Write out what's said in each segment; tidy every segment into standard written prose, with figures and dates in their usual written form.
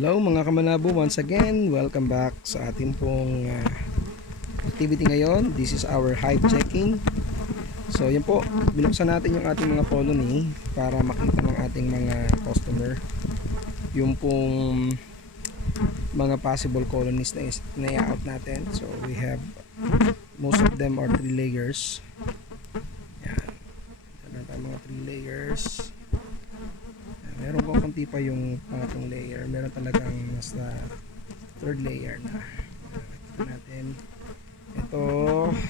Hello mga kamalabo, once again, welcome back sa atin pong activity ngayon. This is our hive checking. So yan po, binuksan natin yung ating mga colony para makita ng ating mga customer yung pong mga possible colonies na i-out natin. So we have, most of them are 3 layers. Yan, yan tayo mga 3 layers. Meron ko konti pa yung pangatong layer. Meron talagang nasa 3rd layer na. Ito natin. Ito,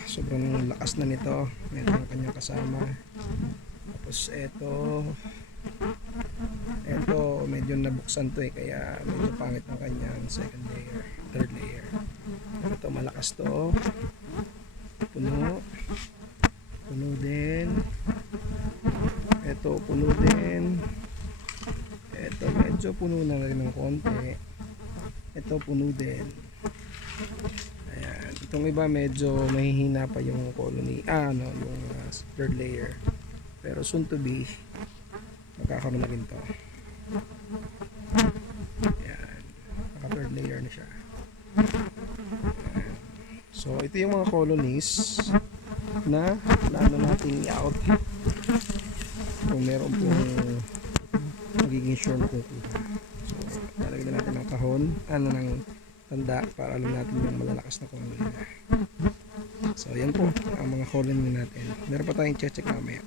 sobrang lakas na nito. Ito yung kanyang kasama. Tapos ito medyo nabuksan to kaya medyo pangit ang kanyang 2nd layer, 3rd layer. Ito malakas to. Puno. Puno din. Ito puno din. Ito medyo puno na rin ng konti. Ito puno din. Ayan. Itong iba medyo mahihina pa yung colony. Yung 3rd layer. Pero soon to be, magkakaroon na rin to. Ayan. Naka 3rd layer na siya. Ayan. So ito yung mga colonies na plano natin i-out. Kung meron pong magiging sure na kukuha. So, lalagyan natin ng kahon, ng tanda para alam natin yung malalakas na colony. So, yan po ang mga colony natin. Meron pa tayong check mamaya.